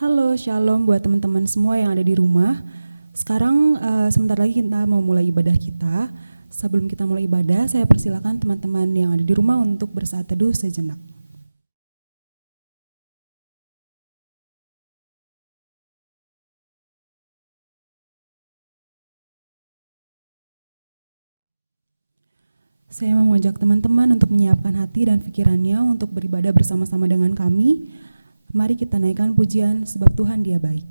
Halo, shalom buat teman-teman semua yang ada di rumah. Sekarang sebentar lagi kita mau mulai ibadah kita. Sebelum kita mulai ibadah, saya persilakan teman-teman yang ada di rumah untuk bersaat teduh sejenak. Saya mau mengajak teman-teman untuk menyiapkan hati dan pikirannya untuk beribadah bersama-sama dengan kami. Mari kita naikkan pujian sebab Tuhan Dia baik.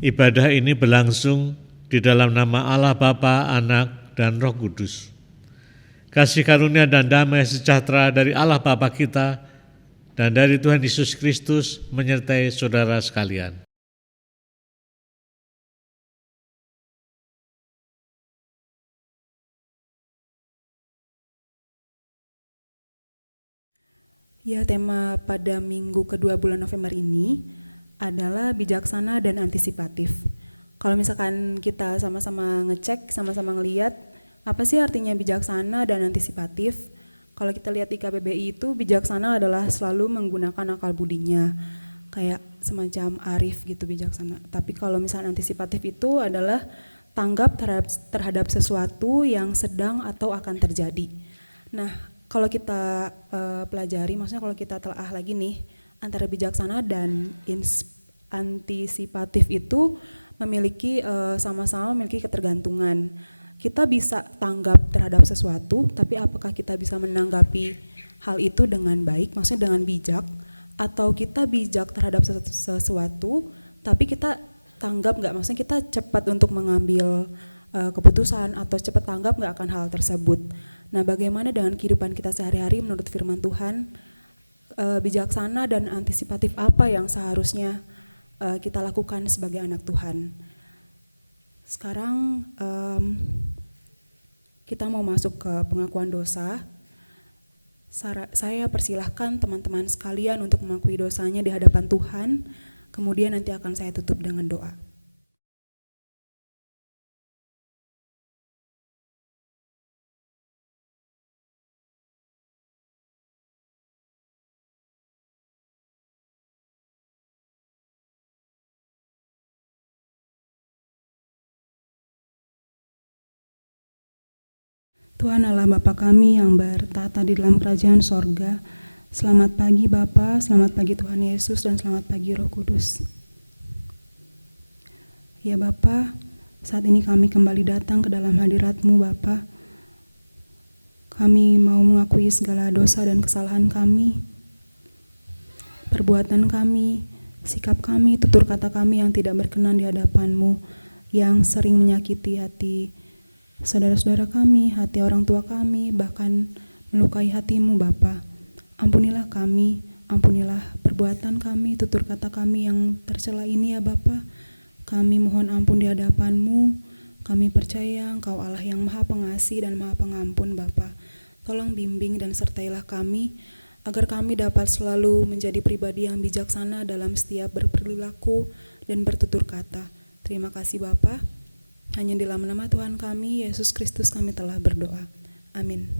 Ibadah ini berlangsung di dalam nama Allah Bapa, Anak, dan Roh Kudus. Kasih karunia dan damai sejahtera dari Allah Bapa kita dan dari Tuhan Yesus Kristus menyertai saudara sekalian. Ya, tema pada minggu kedua bulan November ini adalah bijaksana dan antisipatif. Kalau misalkan kita sama-sama ngecek, sama-sama ngeliat, apa sih artinya bijaksana dan antisipatif? Kalau kita lihat di KBBI itu, bijaksana adalah selalu menggunakan akal budinya, kayak semacam arif gitu bijaksana. Tapi kalau misalnya antisipatif itu adalah tanggap terhadap sesuatu yang sedang atau akan terjadi. Nah, kalau kita pelajari, maksudnya kalau kita telah lagi nih, antara bijaksana dan antisipatif itu memiliki sama-sama memiliki ketergantungan. Kita bisa tanggap terhadap sesuatu, tapi apakah kita bisa menanggapi hal itu dengan baik, maksudnya dengan bijak, atau kita bijak terhadap sesuatu, tapi kita tanggap nggak, maksudnya kita cepat untuk mengambil keputusan atau cepat tanggap nggak akan hal tersebut. Nah, bagaimana dengan kehidupan kita sehari-hari menurut firman Tuhan? Bijaksana dan antisipatif apa yang seharusnya kita lakukan sebagai anak Tuhan? Sekarang kita mau masuk ke pengakuan dosa. Saya persilahkan teman-teman sekalian untuk mengakui dosanya di hadapan Tuhan. Kemudian nanti akan saya tutup dengan doa. Tuhan Allah Bapa kami yang bertata di dalam kerajaan sorga, selamat pagi Bapa, selamat pagi Tuhan Yesus, dan selamat pagi Roh Kudus. Ya Bapa, saat ini kami kembali datang ke dalam hadirat-Mu Bapa. Kami mau mengakui segala dosa dan kesalahan kami, perbuatan kami, sikap kami, tutur kata kami yang tidak berkenan di hadapan-Mu, yang sering menyakiti hati saudara-saudara kami, hati orang tua kami, bahkan melukai hati-Mu Bapa. Ampunilah kami, ampunilah perbuatan kami, tutur kata kami yang tercela ini ya Bapa. Kami mohon ampun di hadapan-Mu. Kami percaya Engkau Allah yang Maha Pengasih dan Maha Pengampun Bapa. Tolong bimbing dan sertailah kami, agar kami dapat selalu menjadi pribadi yang bijaksana dalam setiap berperilaku dan bertutur kata. Terima kasih Bapa. Hanya di dalam nama Tuhan kami, Yesus Kristus, kami telah berdoa. Amin.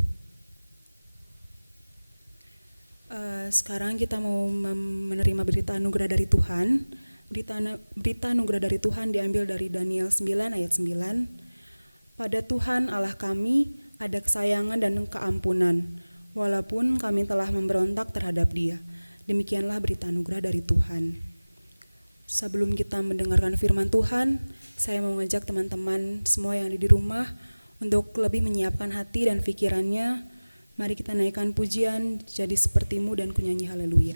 Sekarang kita mau menerima berita anugerah dari Tuhan. Berita anugerah dari Tuhan diambil dari Daniel 9 ayat 9. Pada Tuhan Allah kami ada kesayangan dan keampunan, walaupun kami telah memberontak terhadap Dia. Demikianlah berita anugerah dari Tuhan. Sebelum kita mendengarkan firman Tuhan, saya mau ngajak teman-teman semua yang ada di rumah untuk lebih menyiapkan hati dan pikirannya. Mari kita naikkan pujian, jadi seperti-Mu dan kunyanyi haleluya.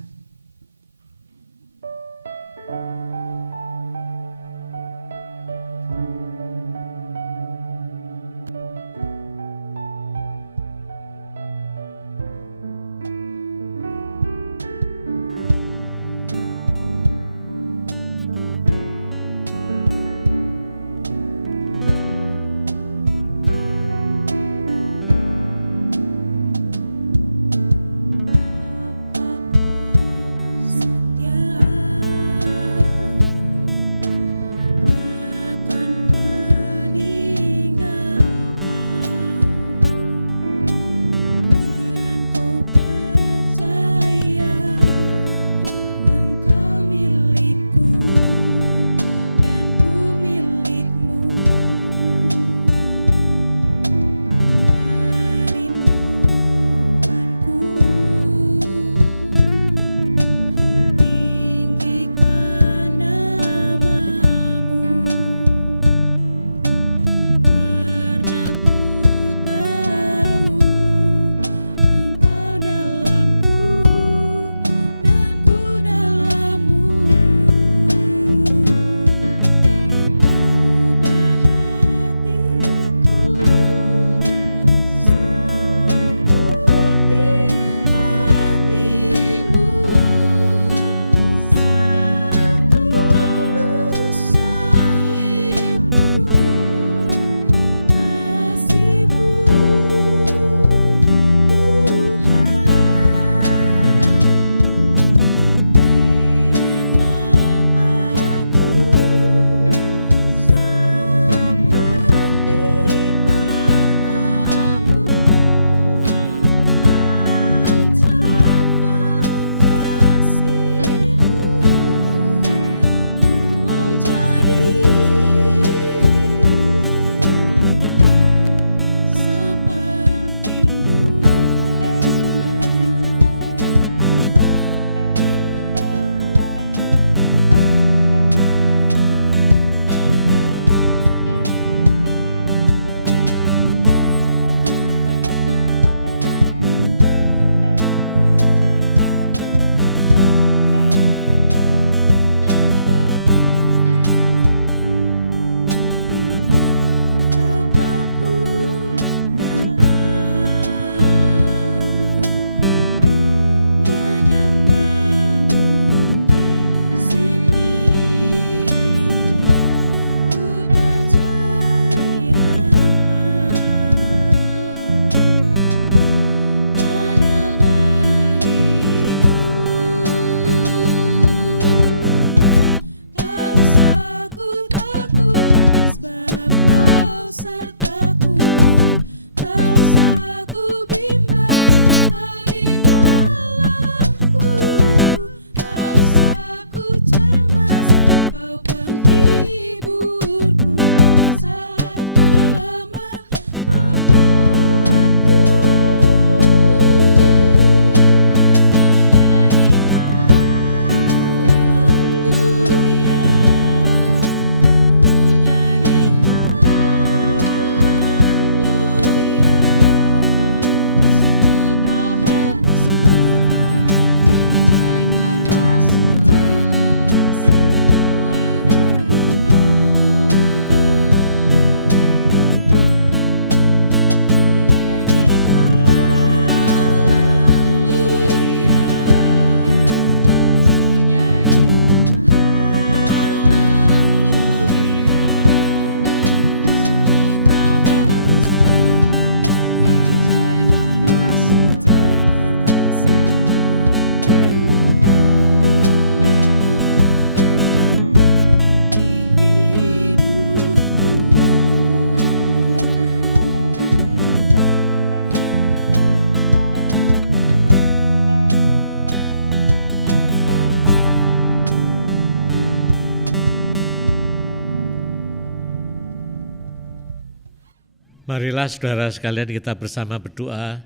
Marilah saudara sekalian kita bersama berdoa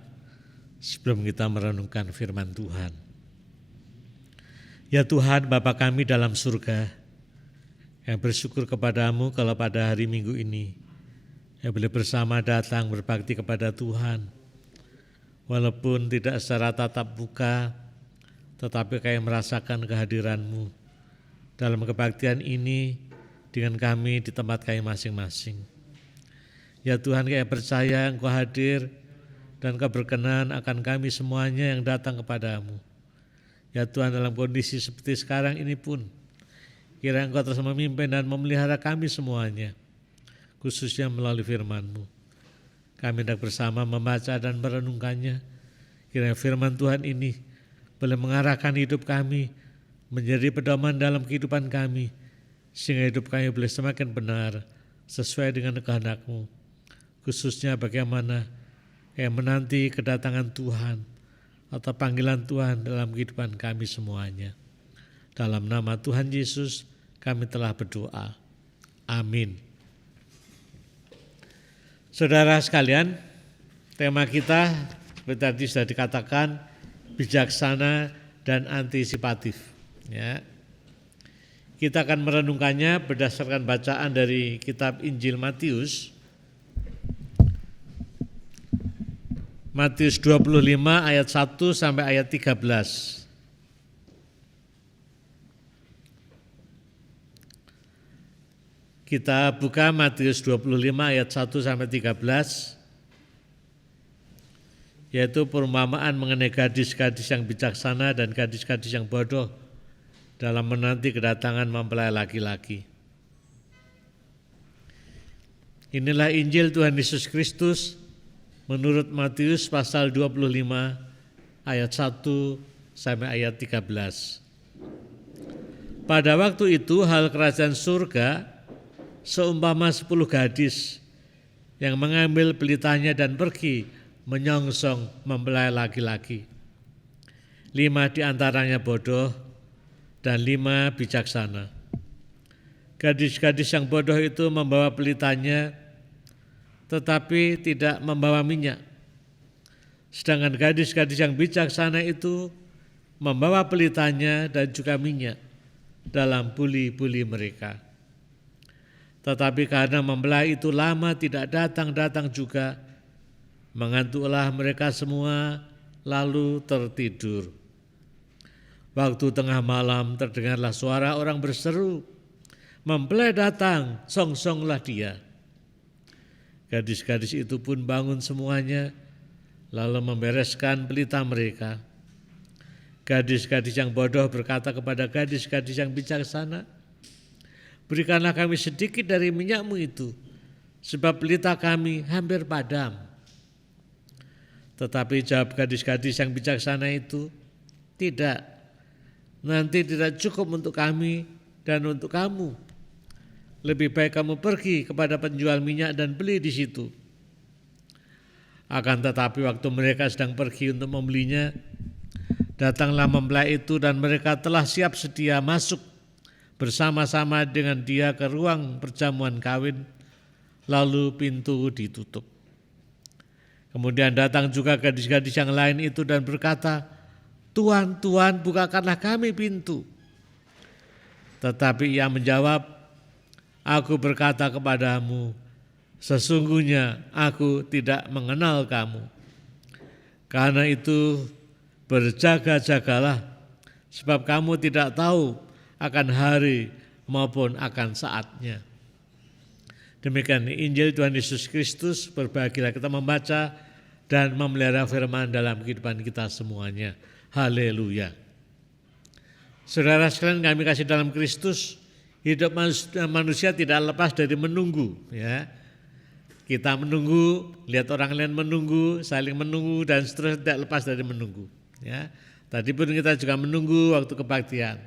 sebelum kita merenungkan firman Tuhan. Ya Tuhan, Bapa kami dalam surga, yang bersyukur kepadamu kalau pada hari Minggu ini yang boleh bersama datang berbakti kepada Tuhan. Walaupun tidak secara tatap muka, tetapi kami merasakan kehadiran-Mu dalam kebaktian ini dengan kami di tempat kami masing-masing. Ya Tuhan, kami percaya Engkau hadir dan Engkau berkenan akan kami semuanya yang datang kepadamu. Ya Tuhan, dalam kondisi seperti sekarang ini pun, kiranya Engkau terus memimpin dan memelihara kami semuanya, khususnya melalui firman-Mu. Kami hendak bersama membaca dan merenungkannya. Kiranya firman Tuhan ini boleh mengarahkan hidup kami menjadi pedoman dalam kehidupan kami, sehingga hidup kami boleh semakin benar sesuai dengan kehendak-Mu. Khususnya bagaimana kami menanti kedatangan Tuhan atau panggilan Tuhan dalam kehidupan kami semuanya. Dalam nama Tuhan Yesus kami telah berdoa. Amin. Saudara sekalian, tema kita seperti tadi sudah dikatakan bijaksana dan antisipatif. Ya. Kita akan merenungkannya berdasarkan bacaan dari kitab Injil Matius. Matius 25 ayat 1 sampai ayat 13. Kita buka Matius 25 ayat 1 sampai 13, yaitu perumpamaan mengenai gadis-gadis yang bijaksana dan gadis-gadis yang bodoh dalam menanti kedatangan mempelai laki-laki. Inilah Injil Tuhan Yesus Kristus menurut Matius pasal 25 ayat 1 sampai ayat 13. Pada waktu itu hal kerajaan surga seumpama 10 gadis yang mengambil pelitanya dan pergi menyongsong mempelai laki-laki. 5 di antaranya bodoh dan 5 bijaksana. Gadis-gadis yang bodoh itu membawa pelitanya tetapi tidak membawa minyak. Sedangkan gadis-gadis yang bijaksana itu membawa pelitanya dan juga minyak dalam buli-buli mereka. Tetapi karena mempelai itu lama tidak datang-datang juga, mengantuklah mereka semua lalu tertidur. Waktu tengah malam terdengarlah suara orang berseru, "Mempelai datang, songsonglah dia." Gadis-gadis itu pun bangun semuanya, lalu membereskan pelita mereka. Gadis-gadis yang bodoh berkata kepada gadis-gadis yang bijaksana, "Berikanlah kami sedikit dari minyakmu itu, sebab pelita kami hampir padam." Tetapi jawab gadis-gadis yang bijaksana itu, "Tidak, nanti tidak cukup untuk kami dan untuk kamu. Lebih baik kamu pergi kepada penjual minyak dan beli di situ." Akan tetapi waktu mereka sedang pergi untuk membelinya, datanglah mempelai itu dan mereka telah siap sedia masuk bersama-sama dengan dia ke ruang perjamuan kawin, lalu pintu ditutup. Kemudian datang juga gadis-gadis yang lain itu dan berkata, "Tuhan, Tuhan, bukakanlah kami pintu." Tetapi ia menjawab, "Aku berkata kepadamu, sesungguhnya aku tidak mengenal kamu. Karena itu berjaga-jagalah, sebab kamu tidak tahu akan hari maupun akan saatnya." Demikian Injil Tuhan Yesus Kristus. Berbahagialah kita membaca dan memelihara firman dalam kehidupan kita semuanya. Haleluya. Saudara sekalian kami kasih dalam Kristus, hidup manusia tidak lepas dari menunggu, ya. Kita menunggu, lihat orang lain menunggu, saling menunggu dan seterusnya, tidak lepas dari menunggu, ya. Tadi pun kita juga menunggu waktu kebaktian.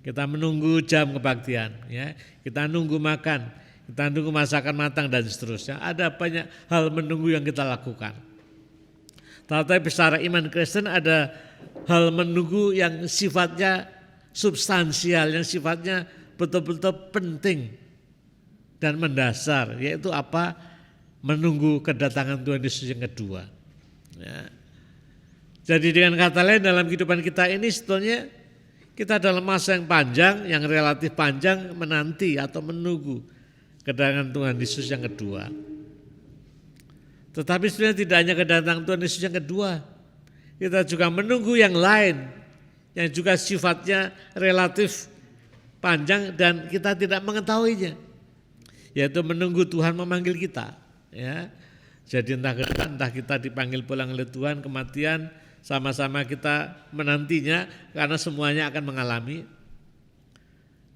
Kita menunggu jam kebaktian, ya. Kita nunggu makan, kita nunggu masakan matang dan seterusnya. Ada banyak hal menunggu yang kita lakukan. Tetapi secara iman Kristen ada hal menunggu yang sifatnya substansial, yang sifatnya betul-betul penting dan mendasar, yaitu apa? menunggu kedatangan Tuhan Yesus yang kedua. Ya. Jadi dengan kata lain dalam kehidupan kita ini sebetulnya kita dalam masa yang panjang, yang relatif panjang menanti atau menunggu kedatangan Tuhan Yesus yang kedua. Tetapi sebenarnya tidak hanya kedatangan Tuhan Yesus yang kedua, kita juga menunggu yang lain yang juga sifatnya relatif panjang dan kita tidak mengetahuinya, yaitu menunggu Tuhan memanggil kita. Ya, jadi entah kita dipanggil pulang oleh Tuhan, kematian, sama-sama kita menantinya karena semuanya akan mengalami.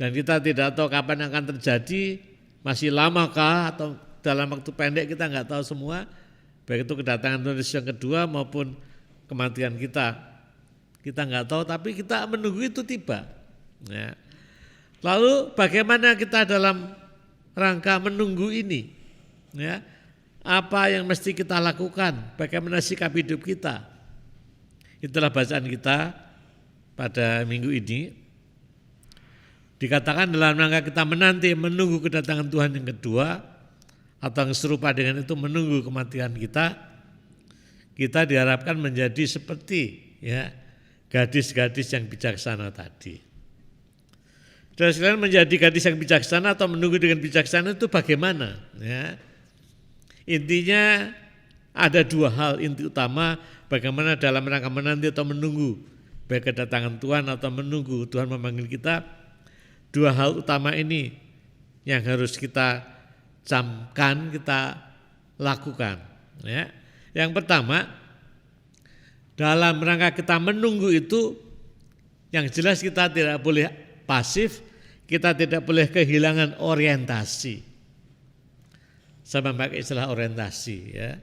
Dan kita tidak tahu kapan akan terjadi, masih lamakah atau dalam waktu pendek, kita nggak tahu semua. Baik itu kedatangan Tuhan Yesus yang kedua maupun kematian kita nggak tahu, tapi kita menunggu itu tiba. Ya. Lalu bagaimana kita dalam rangka menunggu ini? Ya, apa yang mesti kita lakukan? Bagaimana sikap hidup kita? Itulah bacaan kita pada minggu ini. Dikatakan dalam rangka kita menunggu kedatangan Tuhan yang kedua, atau yang serupa dengan itu menunggu kematian kita diharapkan menjadi seperti ya gadis-gadis yang bijaksana tadi. Dan sekalian menjadi gadis yang bijaksana atau menunggu dengan bijaksana itu bagaimana? Ya. Intinya ada dua hal inti utama bagaimana dalam rangka menanti atau menunggu baik kedatangan Tuhan atau menunggu Tuhan memanggil kita. Dua hal utama ini yang harus kita camkan, kita lakukan. Ya. Yang pertama, dalam rangka kita menunggu itu, yang jelas kita tidak boleh pasif, kita tidak boleh kehilangan orientasi. Saya memakai istilah orientasi. Ya.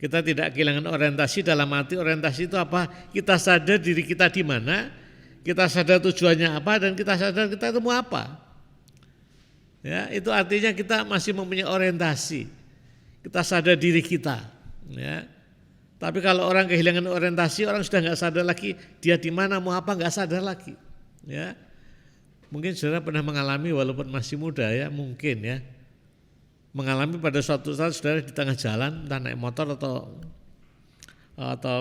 Kita tidak kehilangan orientasi, dalam arti orientasi itu apa? Kita sadar diri kita di mana, kita sadar tujuannya apa, dan kita sadar kita itu mau apa. Ya, itu artinya kita masih mempunyai orientasi. Kita sadar diri kita. Ya. Tapi kalau orang kehilangan orientasi, orang sudah nggak sadar lagi dia di mana, mau apa, nggak sadar lagi. Ya. Mungkin saudara pernah mengalami walaupun masih muda ya, mungkin ya. Mengalami pada suatu saat saudara di tengah jalan, entah naik motor atau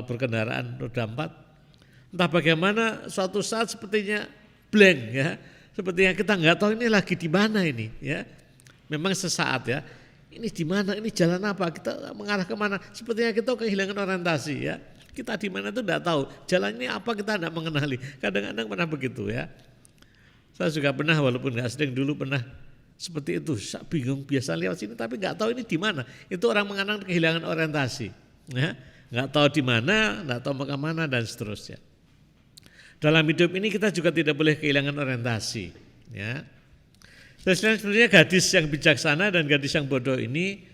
berkendaraan roda 4. Entah bagaimana suatu saat sepertinya blank ya. Sepertinya kita nggak tahu ini lagi di mana ini ya. Memang sesaat ya. Ini di mana? Ini jalan apa? Kita mengarah kemana? Sepertinya kita kehilangan orientasi ya. Kita di mana itu enggak tahu. Jalan ini apa kita enggak mengenali. Kadang-kadang pernah begitu ya. Saya juga pernah walaupun enggak sering dulu pernah seperti itu. Saya bingung biasa lewat sini tapi enggak tahu ini di mana. Itu orang mengenang kehilangan orientasi. Ya. Enggak tahu di mana, enggak tahu mau kemana dan seterusnya. Dalam hidup ini kita juga tidak boleh kehilangan orientasi. Ya. Sebenarnya gadis yang bijaksana dan gadis yang bodoh ini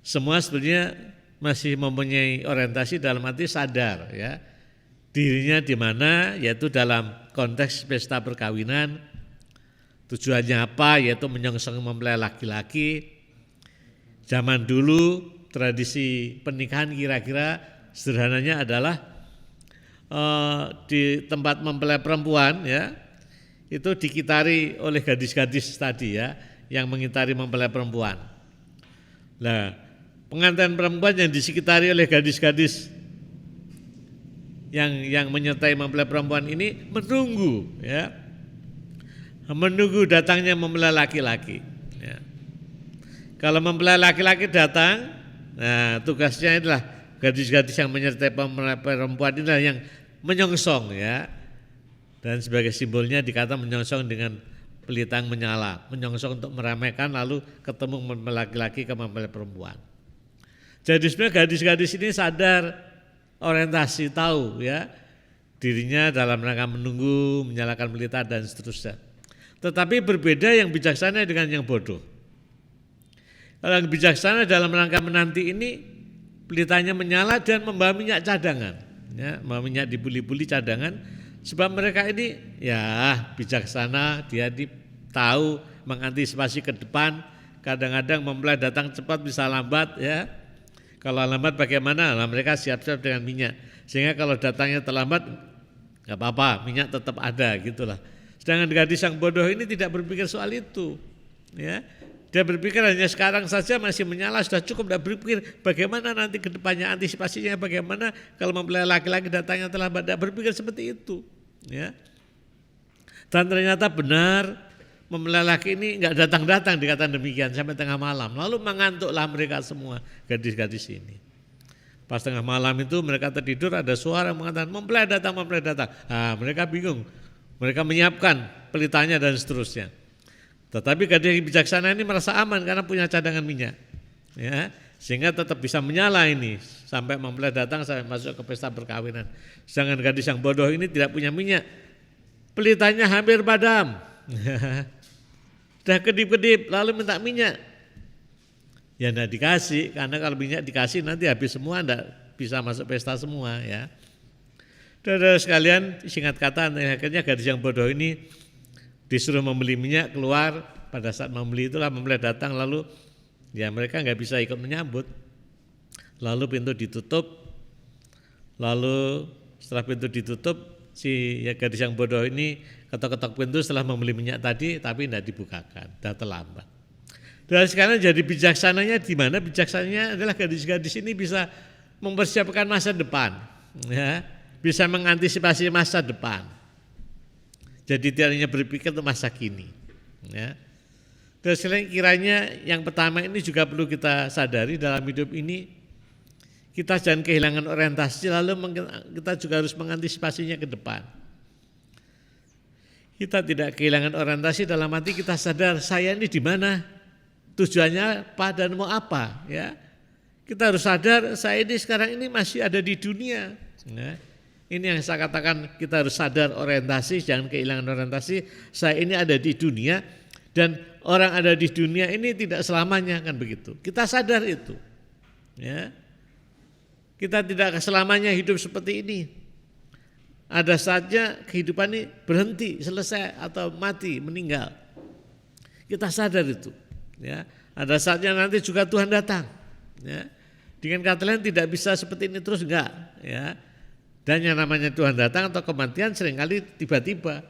semua sebenarnya masih mempunyai orientasi dalam arti sadar ya. Dirinya di mana, yaitu dalam konteks pesta perkawinan. Tujuannya apa? Yaitu menyongsong mempelai laki-laki. Zaman dulu tradisi pernikahan kira-kira sederhananya adalah di tempat mempelai perempuan ya, itu dikitari oleh gadis-gadis tadi ya, yang mengitari mempelai perempuan. Nah, pengantin perempuan yang disekitari oleh gadis-gadis yang menyertai mempelai perempuan ini menunggu ya, menunggu datangnya mempelai laki-laki. Ya. Kalau mempelai laki-laki datang, nah tugasnya adalah gadis-gadis yang menyertai mempelai perempuan inilah yang menyongsong ya. Dan sebagai simbolnya dikata menyongsong dengan pelita yang menyala, menyongsong untuk meramaikan lalu ketemu mempelai laki-laki ke mempelai perempuan. Jadi sebenarnya gadis-gadis ini sadar orientasi, tahu ya dirinya dalam rangka menunggu, menyalakan pelita dan seterusnya. Tetapi berbeda yang bijaksana dengan yang bodoh. Kalau yang bijaksana dalam rangka menanti ini pelitanya menyala dan membawa minyak cadangan, ya, membawa minyak dibuli-buli cadangan. Sebab mereka ini ya bijaksana, dia tahu mengantisipasi ke depan. Kadang-kadang mempelai datang cepat bisa lambat ya. Kalau lambat bagaimana? Nah, mereka siap-siap dengan minyak. Sehingga kalau datangnya terlambat nggak apa-apa, minyak tetap ada gitulah. Sedangkan gadis yang bodoh ini tidak berpikir soal itu. Ya. Dia berpikir hanya sekarang saja masih menyala, sudah cukup, tidak berpikir bagaimana nanti ke depannya, antisipasinya bagaimana kalau mempelai laki-laki datangnya terlambat, tidak berpikir seperti itu. Ya. Dan ternyata benar, mempelai laki ini enggak datang-datang, dikatakan demikian, sampai tengah malam. Lalu mengantuklah mereka semua, gadis-gadis ini. Pas tengah malam itu mereka tertidur, ada suara mengatakan mempelai datang, mempelai datang. Nah, mereka bingung, mereka menyiapkan pelitanya dan seterusnya. Tetapi gadis yang bijaksana ini merasa aman karena punya cadangan minyak, ya, sehingga tetap bisa menyala ini sampai mempelai datang, sampai masuk ke pesta perkawinan. Sedangkan gadis yang bodoh ini tidak punya minyak, pelitanya hampir padam, sudah kedip-kedip, lalu minta minyak, ya tidak dikasih, karena kalau minyak dikasih nanti habis semua, tidak bisa masuk pesta semua, ya. Saudara sekalian, singkat kata, akhirnya gadis yang bodoh ini disuruh membeli minyak, keluar. Pada saat membeli itulah mempelai datang, lalu ya mereka nggak bisa ikut menyambut. Lalu pintu ditutup, lalu setelah pintu ditutup, si gadis yang bodoh ini ketok-ketok pintu setelah membeli minyak tadi, tapi tidak dibukakan, sudah terlambat. Dan sekarang jadi bijaksananya di mana? Bijaksananya adalah gadis-gadis ini bisa mempersiapkan masa depan, ya, bisa mengantisipasi masa depan. Jadi tidak hanya berpikir untuk masa kini, ya. Terus kiranya yang pertama ini juga perlu kita sadari dalam hidup ini, kita jangan kehilangan orientasi, lalu kita juga harus mengantisipasinya ke depan. Kita tidak kehilangan orientasi dalam arti kita sadar saya ini di mana, tujuannya apa dan mau apa, ya. Kita harus sadar saya ini sekarang ini masih ada di dunia, ya. Ini yang saya katakan, kita harus sadar orientasi, jangan kehilangan orientasi. Saya ini ada di dunia dan orang ada di dunia ini tidak selamanya, kan begitu. Kita sadar itu, ya. Kita tidak selamanya hidup seperti ini. Ada saatnya kehidupan ini berhenti, selesai atau mati, meninggal. Kita sadar itu, ya. Ada saatnya nanti juga Tuhan datang, ya. Dengan kata lain tidak bisa seperti ini terus, enggak, ya. Dan yang namanya Tuhan datang atau kematian seringkali tiba-tiba.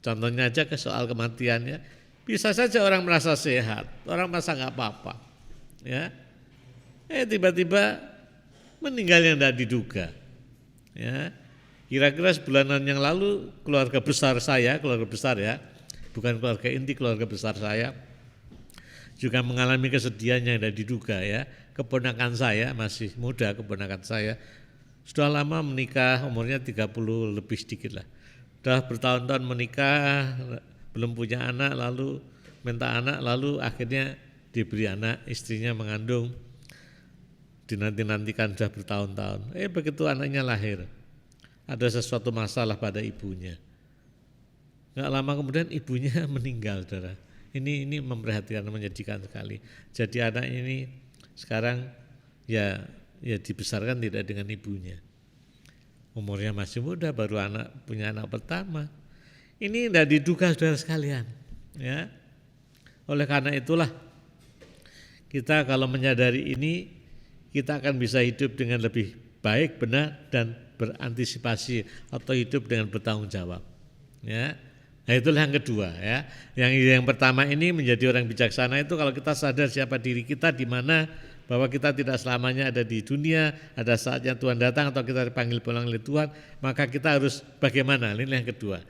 Contohnya aja ke soal kematiannya, bisa saja orang merasa sehat, orang merasa nggak apa-apa, ya, tiba-tiba meninggal yang tidak diduga, ya. Kira-kira sebulanan yang lalu keluarga besar saya, keluarga besar ya, bukan keluarga inti, keluarga besar saya juga mengalami kesedihan yang tidak diduga, ya. Keponakan saya masih muda, keponakan saya sudah lama menikah, umurnya 30 lebih sedikit lah. Sudah bertahun-tahun menikah, belum punya anak, lalu minta anak, lalu akhirnya diberi anak, istrinya mengandung, dinanti-nantikan sudah bertahun-tahun. Begitu anaknya lahir, ada sesuatu masalah pada ibunya. Nggak lama kemudian ibunya meninggal, saudara. Ini memprihatinkan, menyedihkan sekali. Jadi anak ini sekarang ya dibesarkan tidak dengan ibunya. Umurnya masih muda, baru punya anak pertama. Ini tidak diduga, saudara sekalian, ya. Oleh karena itulah kita kalau menyadari ini, kita akan bisa hidup dengan lebih baik, benar, dan berantisipasi atau hidup dengan bertanggung jawab, ya. Nah, itulah yang kedua, ya. Yang pertama ini menjadi orang bijaksana itu kalau kita sadar siapa diri kita, di mana, bahwa kita tidak selamanya ada di dunia, ada saatnya Tuhan datang atau kita dipanggil pulang oleh Tuhan, maka kita harus bagaimana? Ini yang kedua.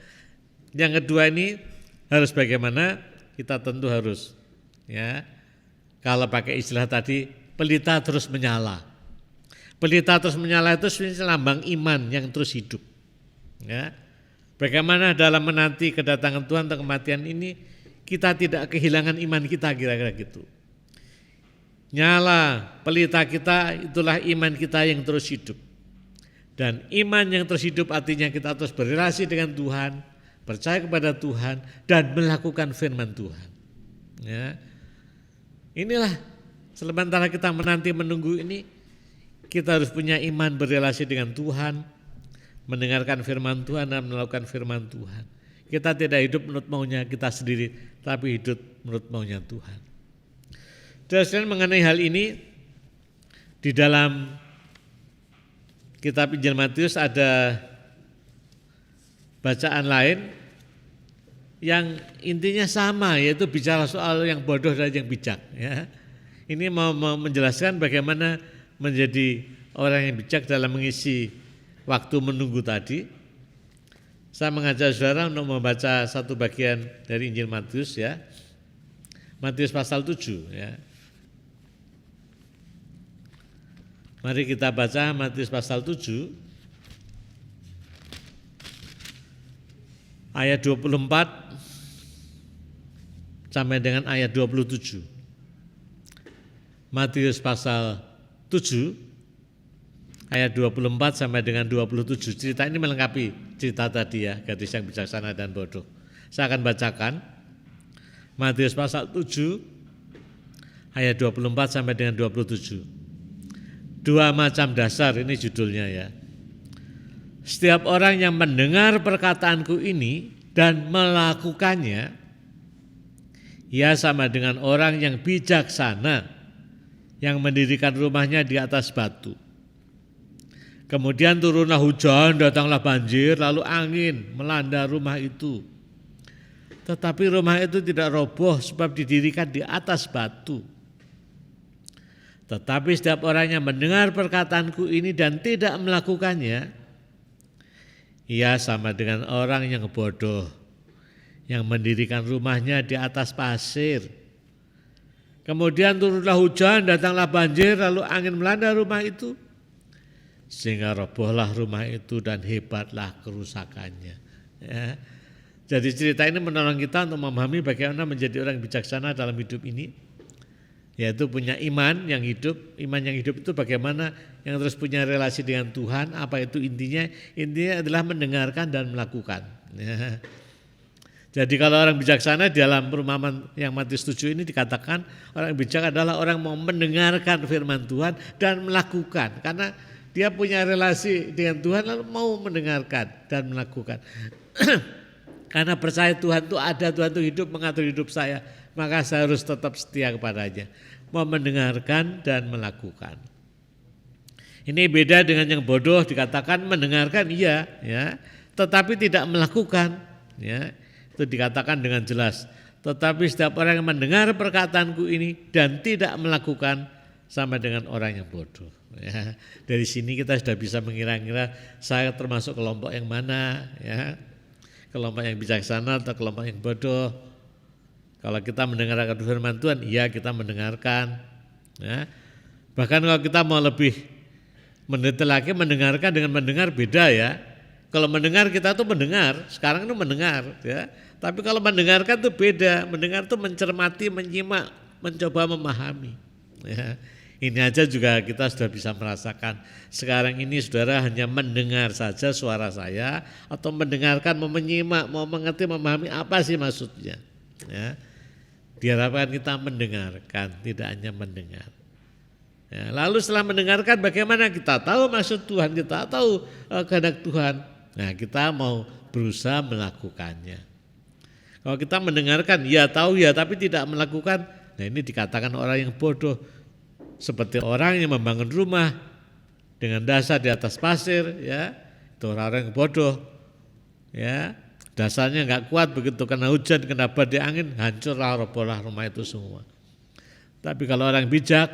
Yang kedua ini harus bagaimana? Kita tentu harus, ya, kalau pakai istilah tadi, pelita terus menyala. Pelita terus menyala itu sebenarnya lambang iman yang terus hidup, ya. Bagaimana dalam menanti kedatangan Tuhan atau kematian ini kita tidak kehilangan iman kita, kira-kira gitu. Nyala pelita kita, itulah iman kita yang terus hidup. Dan iman yang terus hidup artinya kita terus berrelasi dengan Tuhan, percaya kepada Tuhan, dan melakukan firman Tuhan, ya. Inilah sementara kita menanti menunggu ini, kita harus punya iman berrelasi dengan Tuhan, mendengarkan firman Tuhan dan melakukan firman Tuhan. Kita tidak hidup menurut maunya kita sendiri, tapi hidup menurut maunya Tuhan. Dan mengenai hal ini, di dalam kitab Injil Matius ada bacaan lain yang intinya sama, yaitu bicara soal yang bodoh dan yang bijak. Ya. Ini mau menjelaskan bagaimana menjadi orang yang bijak dalam mengisi waktu menunggu tadi. Saya mengajak saudara untuk membaca satu bagian dari Injil Matius, ya. Matius pasal 7, ya. Mari kita baca Matius pasal 7 ayat 24 sampai dengan ayat 27. Matius pasal 7 ayat 24 sampai dengan 27. Cerita ini melengkapi cerita tadi, ya, gadis yang bijaksana dan bodoh. Saya akan bacakan Matius pasal 7 ayat 24 sampai dengan 27. Dua macam dasar, ini judulnya, ya. Setiap orang yang mendengar perkataanku ini dan melakukannya, ia sama dengan orang yang bijaksana yang mendirikan rumahnya di atas batu. Kemudian turunlah hujan, datanglah banjir, lalu angin melanda rumah itu. Tetapi rumah itu tidak roboh sebab didirikan di atas batu. Tetapi setiap orang yang mendengar perkataanku ini dan tidak melakukannya, ia sama dengan orang yang bodoh yang mendirikan rumahnya di atas pasir. Kemudian turunlah hujan, datanglah banjir, lalu angin melanda rumah itu, sehingga robohlah rumah itu dan hebatlah kerusakannya. Ya. Jadi cerita ini menolong kita untuk memahami bagaimana menjadi orang bijaksana dalam hidup ini, yaitu punya iman yang hidup. Iman yang hidup itu bagaimana yang terus punya relasi dengan Tuhan. Apa itu intinya? Intinya adalah mendengarkan dan melakukan. Ya. Jadi kalau orang bijaksana dalam perumpamaan yang Matius 7 ini dikatakan orang bijak adalah orang mau mendengarkan firman Tuhan dan melakukan. Karena dia punya relasi dengan Tuhan lalu mau mendengarkan dan melakukan. Karena percaya Tuhan itu ada, Tuhan itu hidup, mengatur hidup saya. Maka saya harus tetap setia kepadanya. Mau mendengarkan dan melakukan. Ini beda dengan yang bodoh, dikatakan mendengarkan iya, ya, tetapi tidak melakukan, ya. Itu dikatakan dengan jelas. Tetapi setiap orang yang mendengar perkataanku ini dan tidak melakukan sama dengan orang yang bodoh. Ya, dari sini kita sudah bisa mengira-ngira saya termasuk kelompok yang mana, ya. Kelompok yang bijaksana atau kelompok yang bodoh. Kalau kita mendengarkan firman Tuhan, iya kita mendengarkan. Ya. Bahkan kalau kita mau lebih mendetail lagi, mendengarkan dengan mendengar beda, ya. Kalau mendengar kita tuh mendengar, sekarang itu mendengar, ya. Tapi kalau mendengarkan tuh beda, mendengar tuh mencermati, menyimak, mencoba memahami. Ya. Ini aja juga kita sudah bisa merasakan. Sekarang ini saudara hanya mendengar saja suara saya, atau mendengarkan, mau menyimak, mau mengerti, memahami apa sih maksudnya. Ya. Diharapkan kita mendengarkan, tidak hanya mendengar. Ya, lalu setelah mendengarkan bagaimana kita tahu maksud Tuhan, kita tahu kehendak Tuhan. Nah kita mau berusaha melakukannya. Kalau kita mendengarkan, ya tahu ya, tapi tidak melakukan, nah ini dikatakan orang yang bodoh. Seperti orang yang membangun rumah dengan dasar di atas pasir, ya, itu orang yang bodoh, ya. Dasarnya enggak kuat, begitu kena hujan, kena badai angin, hancurlah, robohlah rumah itu semua. Tapi kalau orang bijak,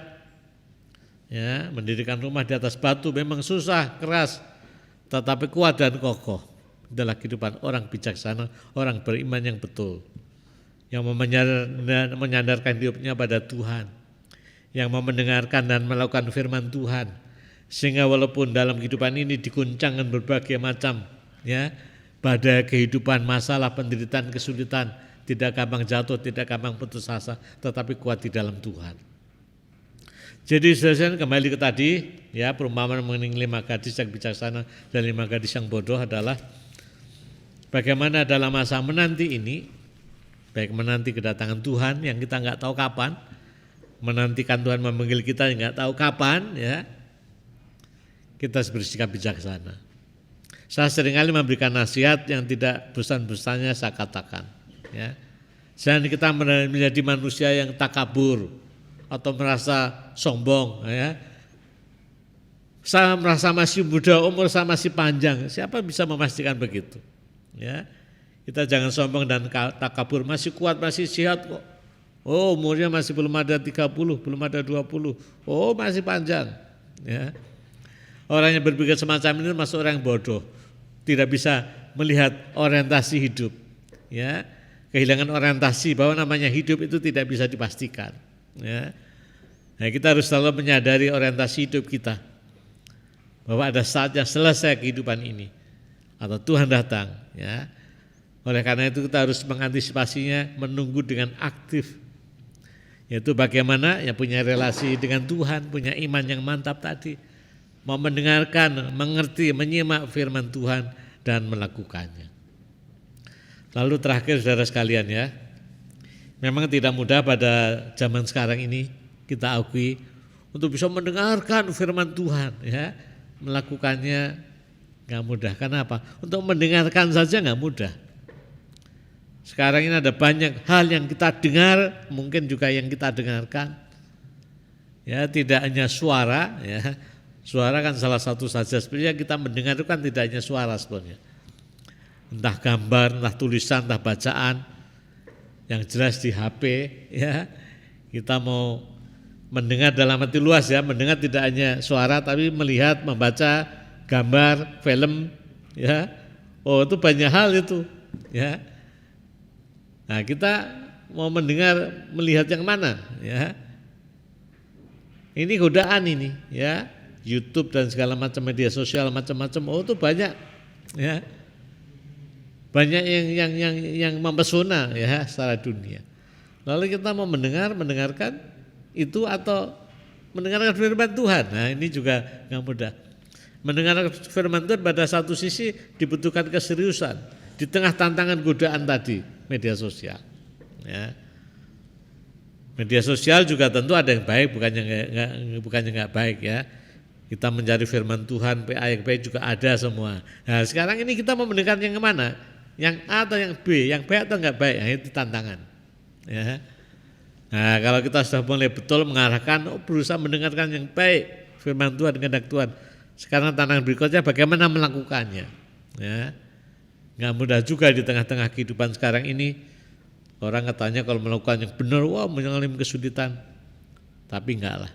ya, mendirikan rumah di atas batu memang susah, keras, tetapi kuat dan kokoh. Adalah kehidupan orang bijaksana, orang beriman yang betul, yang menyandarkan hidupnya pada Tuhan, yang mau mendengarkan dan melakukan firman Tuhan, sehingga walaupun dalam kehidupan ini diguncangkan berbagai macam, ya, badai kehidupan, masalah, penderitaan, kesulitan, tidak gampang jatuh, tidak gampang putus asa, tetapi kuat di dalam Tuhan. Jadi saudara kembali ke tadi, ya, perumpamaan mengenai 5 gadis yang bijaksana dan 5 gadis yang bodoh adalah bagaimana dalam masa menanti ini, baik menanti kedatangan Tuhan yang kita enggak tahu kapan, menantikan Tuhan memanggil kita yang enggak tahu kapan, ya, kita harus bersikap bijaksana. Saya seringkali memberikan nasihat yang tidak bosan-bosannya saya katakan, ya. Jangan kita menjadi manusia yang takabur atau merasa sombong, ya. Saya merasa masih muda, umur saya masih panjang. Siapa bisa memastikan begitu? Ya, Kita jangan sombong dan takabur, masih kuat, masih sehat kok. Oh, umurnya masih belum ada 30, belum ada 20. Oh, masih panjang. Ya. Orang yang berpikir semacam ini masuk orang yang bodoh. Tidak bisa melihat orientasi hidup. Ya. Kehilangan orientasi bahwa namanya hidup itu tidak bisa dipastikan. Ya. Nah, kita harus selalu menyadari orientasi hidup kita. Bahwa ada saatnya selesai kehidupan ini. Atau Tuhan datang. Ya. Oleh karena itu kita harus mengantisipasinya, menunggu dengan aktif. Yaitu bagaimana yang punya relasi dengan Tuhan, punya iman yang mantap tadi. Mau mendengarkan, mengerti, menyimak firman Tuhan dan melakukannya. Lalu terakhir saudara sekalian ya, memang tidak mudah pada zaman sekarang ini kita akui untuk bisa mendengarkan firman Tuhan ya, melakukannya nggak mudah. Kenapa? Untuk mendengarkan saja nggak mudah. Sekarang ini ada banyak hal yang kita dengar, mungkin juga yang kita dengarkan. Ya, tidak hanya suara ya. Suara kan salah satu saja. Sebenarnya kita mendengar itu kan tidak hanya suara sebenarnya. Entah gambar, entah tulisan, entah bacaan yang jelas di HP ya. Kita mau mendengar dalam arti luas ya, mendengar tidak hanya suara tapi melihat, membaca gambar, film ya. Oh, itu banyak hal itu ya. Nah, kita mau mendengar, melihat yang mana ya. Ini godaan ini ya, YouTube dan segala macam media sosial macam-macam. Oh, itu banyak ya. Banyak yang mempesona ya secara dunia. Lalu kita mau mendengarkan itu atau mendengarkan firman Tuhan. Nah, ini juga enggak mudah. Mendengarkan firman Tuhan pada satu sisi dibutuhkan keseriusan di tengah tantangan godaan tadi, media sosial. Ya. Media sosial juga tentu ada yang baik, bukannya nggak baik ya. Kita mencari firman Tuhan, PA yang baik juga ada semua. Nah, sekarang ini kita mau mendengar yang mana? Yang A atau yang B? Yang baik atau nggak baik? Nah, itu tantangan. Ya. Nah, kalau kita sudah mulai betul mengarahkan, berusaha mendengarkan yang baik, firman Tuhan, kehendak Tuhan. Sekarang tantangan berikutnya bagaimana melakukannya. Ya. Nggak mudah juga di tengah-tengah kehidupan sekarang ini. Orang katanya kalau melakukan yang benar, wah mengalami kesulitan. Tapi enggak lah.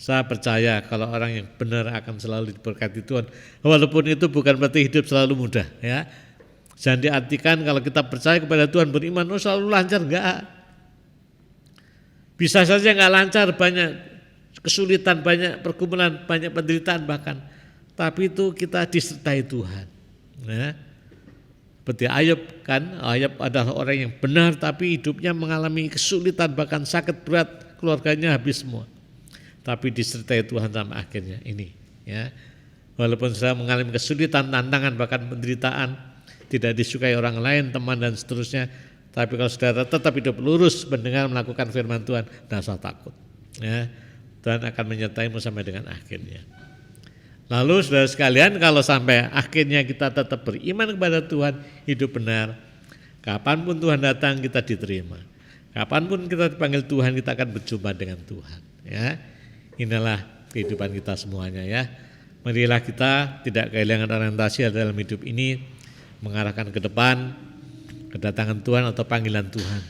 Saya percaya kalau orang yang benar akan selalu diberkati Tuhan. Walaupun itu bukan berarti hidup selalu mudah ya. Jangan diartikan kalau kita percaya kepada Tuhan, beriman, oh selalu lancar, enggak. Bisa saja enggak lancar, banyak kesulitan, banyak pergumulan, banyak penderitaan bahkan. Tapi itu kita disertai Tuhan. Ya. Seperti Ayub kan, Ayub adalah orang yang benar tapi hidupnya mengalami kesulitan bahkan sakit berat, keluarganya habis semua. Tapi disertai Tuhan sampai akhirnya ini ya. Walaupun saya mengalami kesulitan, tantangan bahkan penderitaan, tidak disukai orang lain, teman dan seterusnya, tapi kalau saudara tetap hidup lurus mendengar melakukan firman Tuhan, tidak usah takut ya. Tuhan akan menyertaimu sampai dengan akhirnya. Lalu saudara sekalian, kalau sampai akhirnya kita tetap beriman kepada Tuhan, hidup benar, kapanpun Tuhan datang kita diterima. Kapanpun kita dipanggil Tuhan, kita akan berjumpa dengan Tuhan. Ya, inilah kehidupan kita semuanya ya. Marilah kita tidak kehilangan orientasi dalam hidup ini, mengarahkan ke depan, kedatangan Tuhan atau panggilan Tuhan,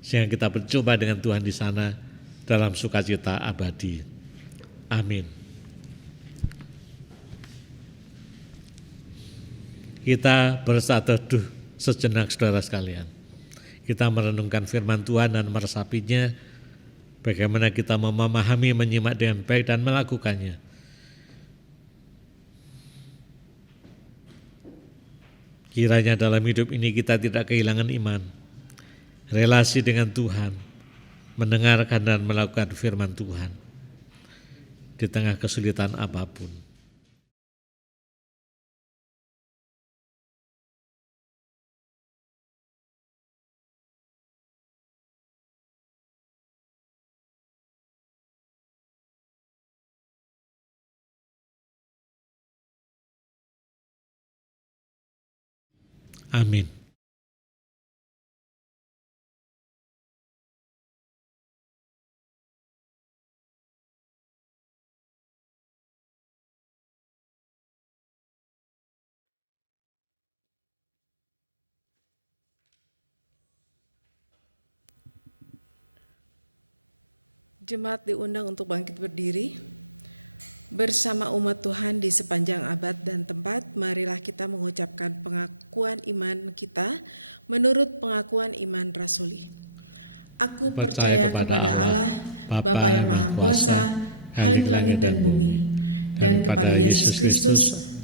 sehingga kita berjumpa dengan Tuhan di sana dalam sukacita abadi. Amin. Kita bersatu teduh sejenak saudara sekalian. Kita merenungkan firman Tuhan dan meresapinya, bagaimana kita memahami, menyimak dengan baik dan melakukannya. Kiranya dalam hidup ini kita tidak kehilangan iman, relasi dengan Tuhan, mendengarkan dan melakukan firman Tuhan di tengah kesulitan apapun. Amin. Jemaat diundang untuk bangkit berdiri. Bersama umat Tuhan di sepanjang abad dan tempat, marilah kita mengucapkan pengakuan iman kita menurut pengakuan iman rasuli. Aku percaya kepada Allah, Bapa yang Maha Kuasa, Khalik langit dan bumi, dan kepada Yesus Kristus,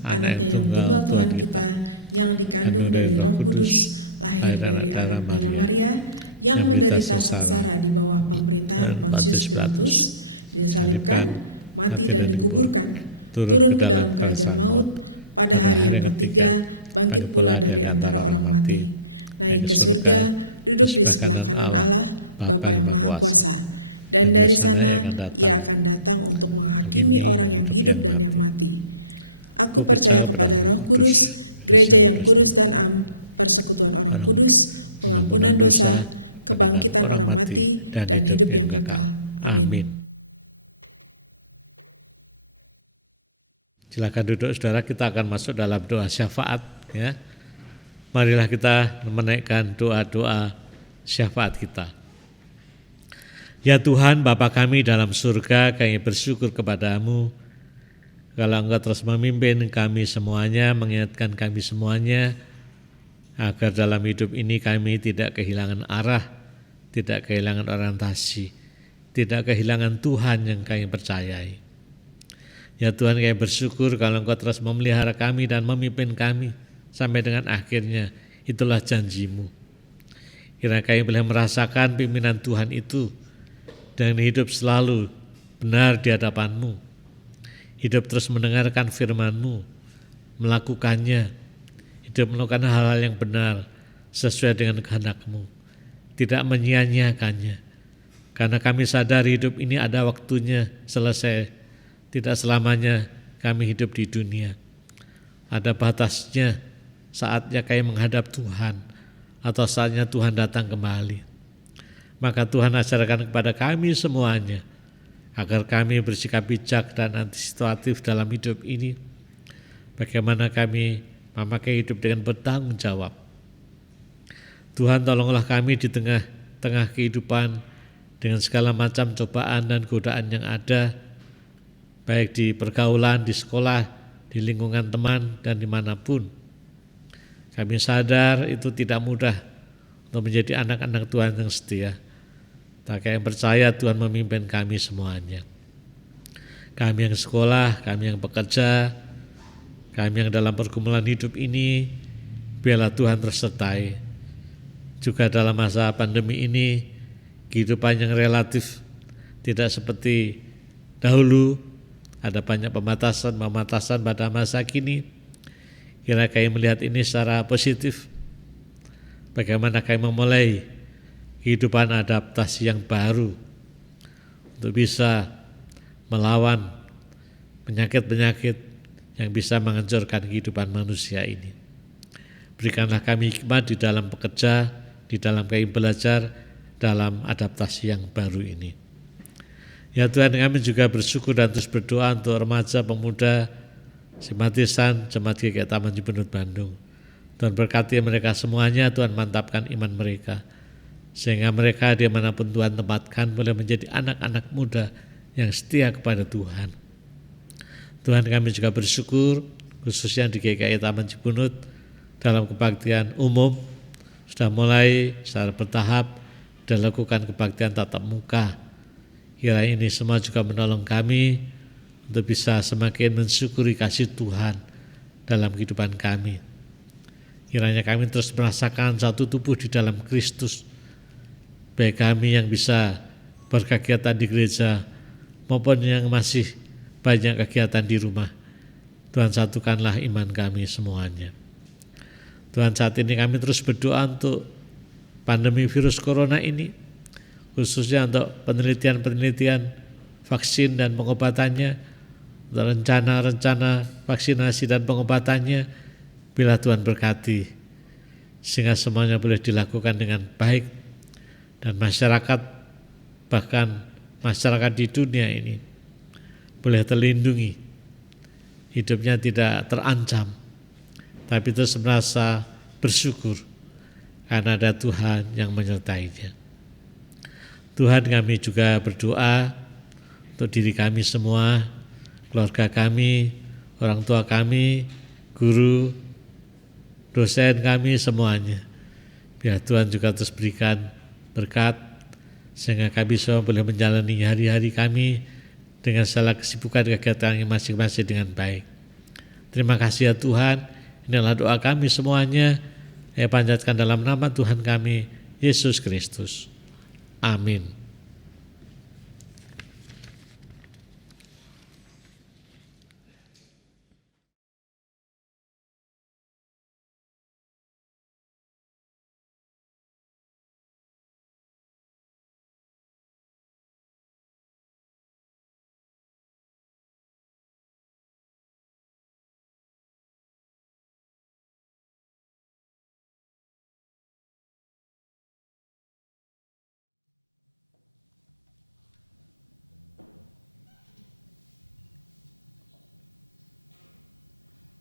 anaknya yang tunggal Tuhan kita, yang dikandung dari Roh Kudus, lahir dari anak darah Maria, yang menderita sengsara di bawah pemerintahan Pontius Pilatus, disalibkan, mati dan dikuburkan, turun ke dalam kerajaan maut, pada hari yang ketiga bangkit pula dari antara orang mati, naik ke surga, duduk di sebelah kanan Allah, Bapa yang Maha Kuasa, dan dari sana Ia akan datang untuk menghakimi orang yang hidup dan yang mati. Aku percaya kepada Roh Kudus, gereja yang kudus dan am, persekutuan orang kudus, pengampunan dosa, kebangkitan orang mati, dan hidup yang kekal. Amin. Silakan duduk saudara, kita akan masuk dalam doa syafaat ya. Marilah kita menaikkan doa-doa syafaat kita. Ya Tuhan Bapa kami dalam surga, kami bersyukur kepadamu kalau Engkau terus memimpin kami semuanya, mengingatkan kami semuanya, agar dalam hidup ini kami tidak kehilangan arah, tidak kehilangan orientasi, tidak kehilangan Tuhan yang kami percayai. Ya Tuhan, kami bersyukur kalau Engkau terus memelihara kami dan memimpin kami sampai dengan akhirnya. Itulah janji-Mu. Kiranya kami boleh merasakan pimpinan Tuhan itu dan hidup selalu benar di hadapan-Mu. Hidup terus mendengarkan firman-Mu, melakukannya, hidup melakukan hal-hal yang benar sesuai dengan kehendak-Mu, tidak menyia-nyiakannya. Karena kami sadar hidup ini ada waktunya selesai. Tidak selamanya kami hidup di dunia. Ada batasnya, saatnya kami menghadap Tuhan atau saatnya Tuhan datang kembali. Maka Tuhan ajarkan kepada kami semuanya agar kami bersikap bijak dan antisipatif dalam hidup ini. Bagaimana kami memakai hidup dengan bertanggung jawab. Tuhan, tolonglah kami di tengah-tengah kehidupan dengan segala macam cobaan dan godaan yang ada, baik di pergaulan, di sekolah, di lingkungan teman, dan dimanapun. Kami sadar itu tidak mudah untuk menjadi anak-anak Tuhan yang setia. Tak yang percaya Tuhan memimpin kami semuanya. Kami yang sekolah, kami yang bekerja, kami yang dalam pergumulan hidup ini, biarlah Tuhan tersertai. Juga dalam masa pandemi ini, kehidupan yang relatif tidak seperti dahulu, ada banyak pembatasan pada masa kini. Kira kami melihat ini secara positif. Bagaimana kami memulai kehidupan adaptasi yang baru untuk bisa melawan penyakit-penyakit yang bisa menghancurkan kehidupan manusia ini. Berikanlah kami hikmat di dalam bekerja, di dalam kami belajar, dalam adaptasi yang baru ini. Ya Tuhan, kami juga bersyukur dan terus berdoa untuk remaja, pemuda, simpatisan Jemaat GKI Taman Cibunut Bandung. Tuhan berkati mereka semuanya, Tuhan mantapkan iman mereka, sehingga mereka dimanapun Tuhan tempatkan boleh menjadi anak-anak muda yang setia kepada Tuhan. Tuhan, kami juga bersyukur khususnya di GKI Taman Cibunut dalam kebaktian umum sudah mulai secara bertahap dilakukan kebaktian tatap muka. Kira ini semua juga menolong kami untuk bisa semakin mensyukuri kasih Tuhan dalam kehidupan kami. Kiranya kami terus merasakan satu tubuh di dalam Kristus, baik kami yang bisa berkegiatan di gereja maupun yang masih banyak kegiatan di rumah. Tuhan, satukanlah iman kami semuanya. Tuhan, saat ini kami terus berdoa untuk pandemi virus corona ini, khususnya untuk penelitian-penelitian vaksin dan pengobatannya, untuk rencana-rencana vaksinasi dan pengobatannya, bila Tuhan berkati, sehingga semuanya boleh dilakukan dengan baik, dan masyarakat, bahkan masyarakat di dunia ini, boleh terlindungi, hidupnya tidak terancam, tapi terus merasa bersyukur, karena ada Tuhan yang menyertainya. Tuhan, kami juga berdoa untuk diri kami semua, keluarga kami, orang tua kami, guru, dosen kami semuanya. Biar Tuhan juga terus berikan berkat sehingga kami semua boleh menjalani hari-hari kami dengan segala kesibukan kegiatan masing-masing dengan baik. Terima kasih ya Tuhan. Inilah doa kami semuanya. Saya panjatkan dalam nama Tuhan kami, Yesus Kristus. Amin.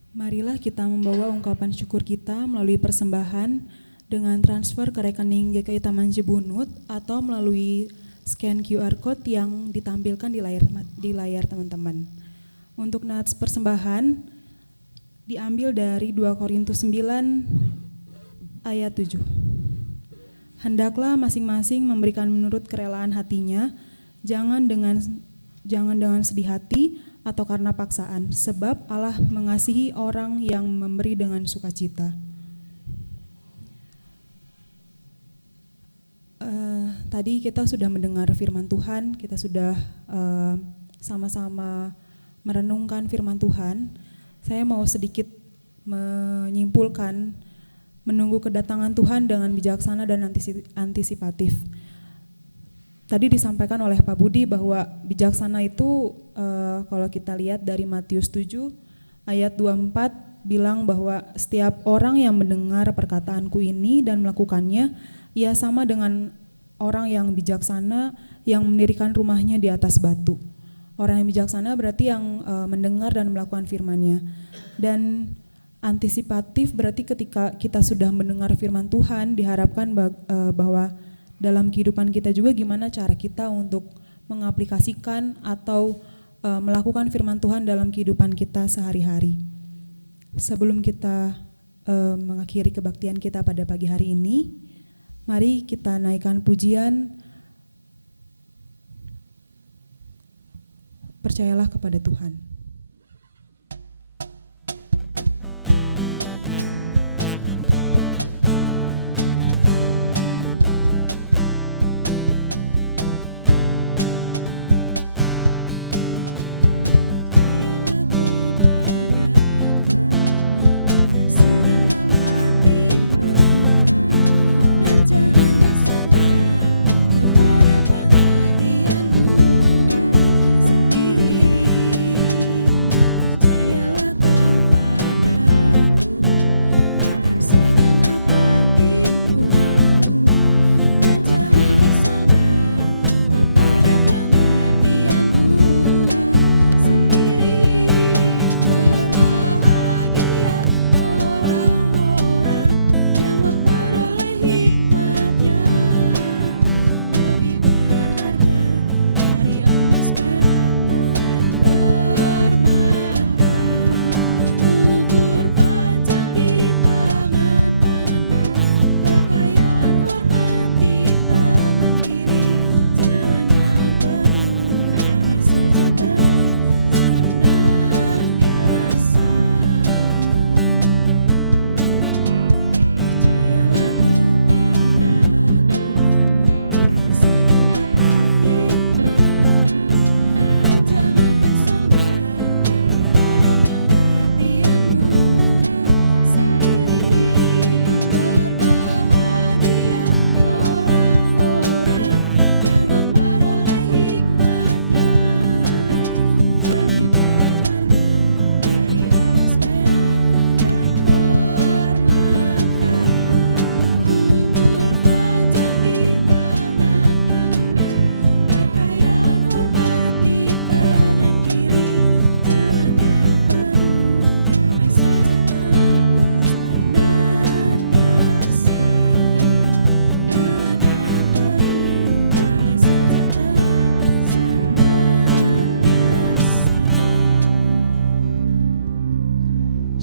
Marilah kita membawa ungkapan syukur kita melalui persembahan dengan transfer ke rekening GKI Taman Jebunut atau melalui scan QR Code yang ditampilkan di layar teman-teman. Untuk nats persembahan diambil dari 2 Korintus 9 ayat 7. Hendaklah masing-masing memberikan menurut kerelaan hatinya, jangan dengan sedih hati atau karena paksaan, sebab Allah mengasihi orang yang memberi dengan sukacita. Tadi kita sudah mendengar firman Tuhan, kita sudah sama-sama merenungkan firman Tuhan. Saya mau sedikit menyimpulkan, menunggu kedatangan Tuhan dengan bijaksana dan antisipatif. Tadi disampaikan oleh Pak Budi bahwa bijaksana itu kalau kita lihat dari Matius 7 ayat 24 bilang bahwa setiap orang yang mendengar perkataanku ini dan melakukannya, ia sama dengan orang yang bijaksana yang mendirikan rumahnya di atas batu. Orang yang bijaksana berarti yang mendengar dan melakukan firman-Nya. Dan antisipatif berarti ketika kita sudah mendengar firman Tuhan, diharapkan bahwa dalam kehidupan kita juga gimana cara kita untuk mengaplikasikan atau melakukan firman Tuhan dalam kehidupan kita sehari-hari. Sebelum kita mengakhiri kebaktian kita pada pagi hari ini, mari kita naikkan pujian Percayalah kepada Tuhan. Sendiri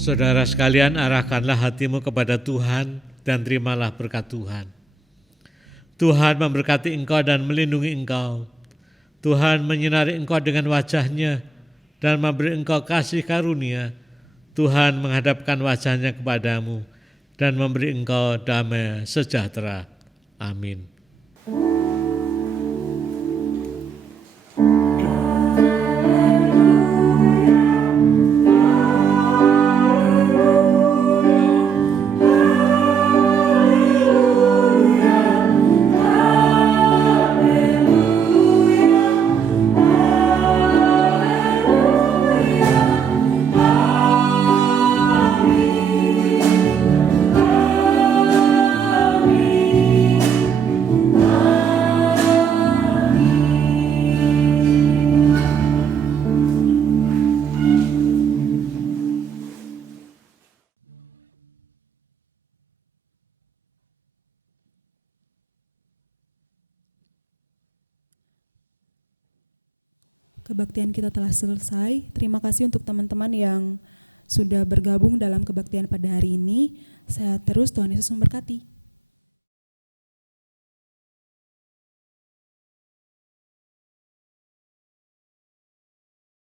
Saudara sekalian, arahkanlah hatimu kepada Tuhan dan terimalah berkat Tuhan. Tuhan memberkati engkau dan melindungi engkau. Tuhan menyinari engkau dengan wajah-Nya dan memberi engkau kasih karunia. Tuhan menghadapkan wajah-Nya kepadamu dan memberi engkau damai sejahtera. Amin. Kebaktian kita telah selesai. Terima kasih untuk teman-teman yang sudah bergabung dalam kebaktian pada hari ini. Sehat terus, Tuhan Yesus memberkati.